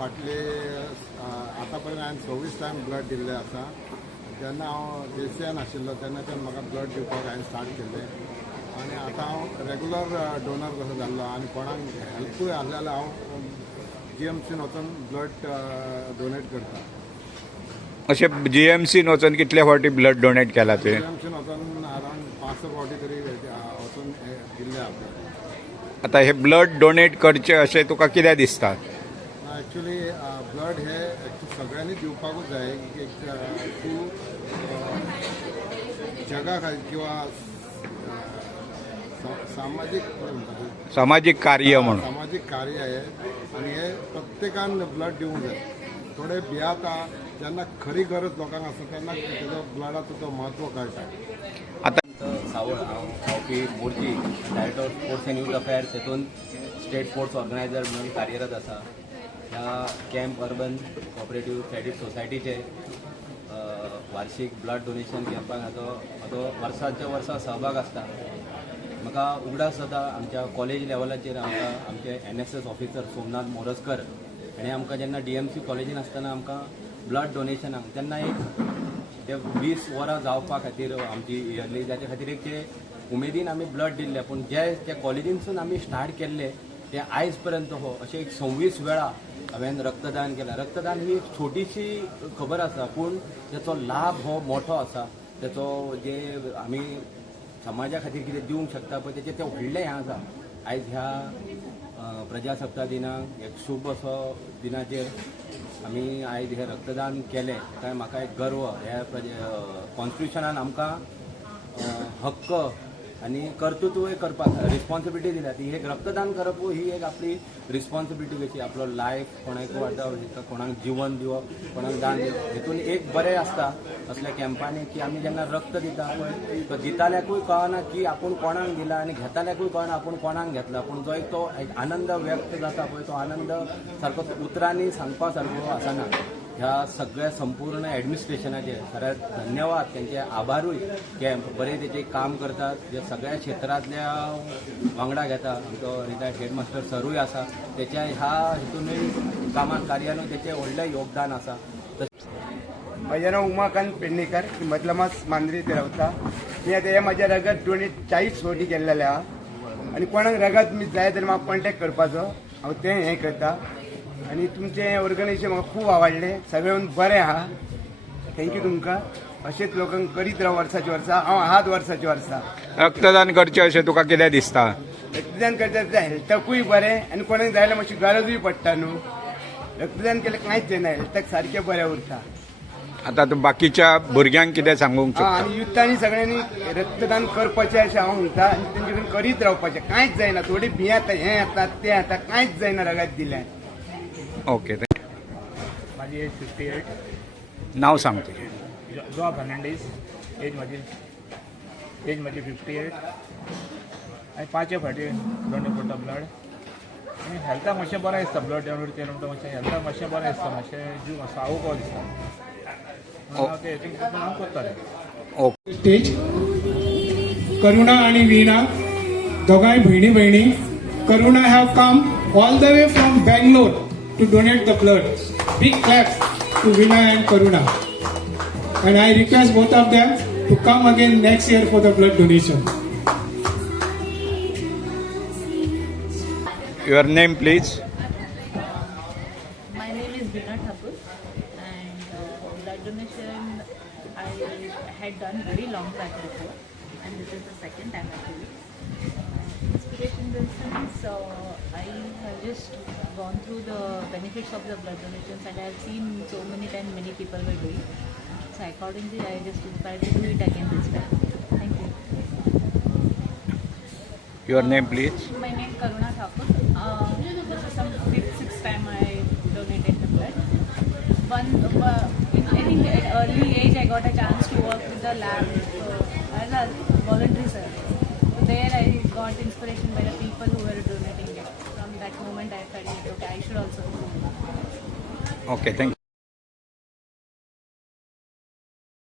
फाटले आतापर्यंत हांवें 26 टायम ब्लड दिल्लें आसा. जेन्ना हांव JCN आशिल्लो तेन्नाच्यान म्हाका ब्लड दिवपाक हांवें स्टार्ट केल्लें आनी आतां हांव रेगुलर डोनर कसो जाल्लो आनी कोणाक हेल्पूय आसलें जाल्यार हांव GMCन वचून ब्लड डोनेट करता. अशें GMCन वचून कितले फावटी ब्लड डोनेट केला तुवें? GMCन वचून अरावंड 5 फावटी तरी वचून दिल्लें आसा. आतां हे ब्लड डोनेट करचें अशें तुका कित्याक दिसता? ॲक्च्युली ब्लड हे सगळ्यांनी दिवपाकूच जाय. तूं जगा खातीर किंवा सामाजिक कार्य म्हणून सामाजिक कार्य आहे आणि हे प्रत्येकान ब्लड दिवंक जाय. थोडे भियाता जेन्ना खरी गरज लोकांक आसता तेन्ना तेजो ब्लडाचो तो म्हत्व कळटा. आता सावळ हांव Morshi director sports and youth affairs हेतून स्टेट स्पोर्ट्स ऑर्गनायझर म्हणून कार्यरत आसा. ह्या कॅम्प अर्बन कॉपरेटिव्ह क्रेडीट सोसायटीचे वार्षिक ब्लड डोनेशन कॅम्पाक हाजो वर्साच्या वर्सा सहभाग आसता. म्हाका उगडास जाता आमच्या कॉलेज लेवलाचेर आमचे NSS ऑफिसर सोमनाथ मोरजकर हाणें आमकां जेन्ना DMC कॉलेजीन आसतना आमकां ब्लड डोनेशनाक तेन्ना एक ते 20 वरां जावपा खातीर आमची इयरली जाचे खातीर एक ते उमेदीन आमी ब्लड दिल्ले. पूण जे त्या कॉलेजीनसून आमी स्टार्ट केल्ले ते आयज पर्यंत हो अशे एक 26 वेळा हांवें रक्तदान केलां. रक्तदान ही एक छोटीशी खबर आसा पूण तेचो लाभ हो मोठो आसा. तेचो जे आमी समाजा खातीर कितें दिवंक शकता पळय तेचें तें व्हडलें हें आसा. आयज ह्या प्रजासत्ताक दिनाक एक शुभ असो दिनाचेर आमी आयज हे रक्तदान केलें काय म्हाका एक गर्व. ह्या कॉन्स्टिट्युशनान आमकां हक्क आनी कर्तृत्वय करपाक रिस्पॉन्सिबिलिटी दिल्या. ती एक रक्तदान करप ही एक आपली रिस्पॉन्सिबिलिटी कशी आपलो लायफ कोणाक वाटप कोणाक जीवन दिवप कोणाक दान दिवप हेतून एक बरें आसता असल्या कॅम्पांनी की आमी जेन्ना रक्त दिता पळय तो दिताल्याकूय कळना की आपूण कोणाक दिला आनी घेताल्याकूय कळना आपूण कोणाक घेतला. पूण जो एक तो आनंद व्यक्त जाता पळय तो आनंद सारको उतरांनी सांगपा सारको आसना. ह्या सगळ्या संपूर्ण ॲडमिनिस्ट्रेशनाचे खऱ्याच धन्यवाद त्यांचे आभारूय कॅम्प बरे तेचे काम करतात. जे सगळ्या क्षेत्रातल्या वांगडा घेता आमचो रिटायर्ड हेडमास्टर सरूय आसा त्याच्या ह्या हितूनय कामात कार्यानूय तेचें व्हडलें योगदान आसा. म्हजें नांव उमाकांत पेडणेकर मदलमास मांद्रे ते रावता. मी आतां हे म्हाज्या रगत डोनेट 40 फावटी केल्लेलें आहा आनी कोणाक रगत मी जाय जाल्यार म्हाका कॉन्टेक्ट करपाचो हांव तें हें करता. आणि तुमचें ऑर्गनायझेशन म्हाका खूब आवडलें. सगळें बरें आहा. थँक्यू तुमकां. अशेंच लोकांक करीत राव वर्साच्या वर्सा. हांव आहात वर्साच्या वर्सा. रक्तदान करचें अशें तुका कितें दिसता? रक्तदान करता हेल्थाकूय बरें आनी कोणाक जाय जाल्यार मातशी गरजूय पडटा न्हू. रक्तदान केल्यार कांयच जायना हेल्थाक सारकें बरें उरता. आता तूं बाकीच्या भुरग्यांक कितें सांगूंक हा, शकता? आणि युथांनी सगळ्यांनी रक्तदान करपाचें अशें हांव म्हणटा आनी तेंचे कडेन करीत रावपाचें. कांयच जायना. थोडी भियेता, हें येता तें येता, कांयच जायना रगत दिल्यान. Okay thank you. माझी एज 58. नाव सांग तुजें. जोआ फर्नांडीस. एज माझी 58. हांवें 5 फावटी डोनेट करता ब्लड. आनी हेल्थाक मातशें बरें दिसता ब्लड डोनेट केलें म्हणटा मातशें हेल्थाक मातशें बरें दिसता. मातशें जीव मातसो आवको दिसता. म्हणून हांव ते हेतून हांव करतालें. ओके. स्टेज करुणा आणि वीणा दोगांय भयणी Karuna have come all the way from Bangalore to donate the blood. Big clap to Veena and Karuna. And I request both of them to come again next year for the blood donation. Your name please. My name is Veena Thakur, and blood donation I had done very long back before, and this is the second time actually. Inspiration in the sense, I have just gone through the benefits of the blood donations, and I have seen so many times many people were doing. So accordingly, I just decided to do it again this time. Thank you. Your name please. My name is Karuna Thakur. This is some 5th, 6th time I donated the blood. I think at early age I got a chance to work with the lab as a voluntary service. So there I got inspiration by the people who were donating it. From that moment I felt okay, I should also do it. Okay thank you.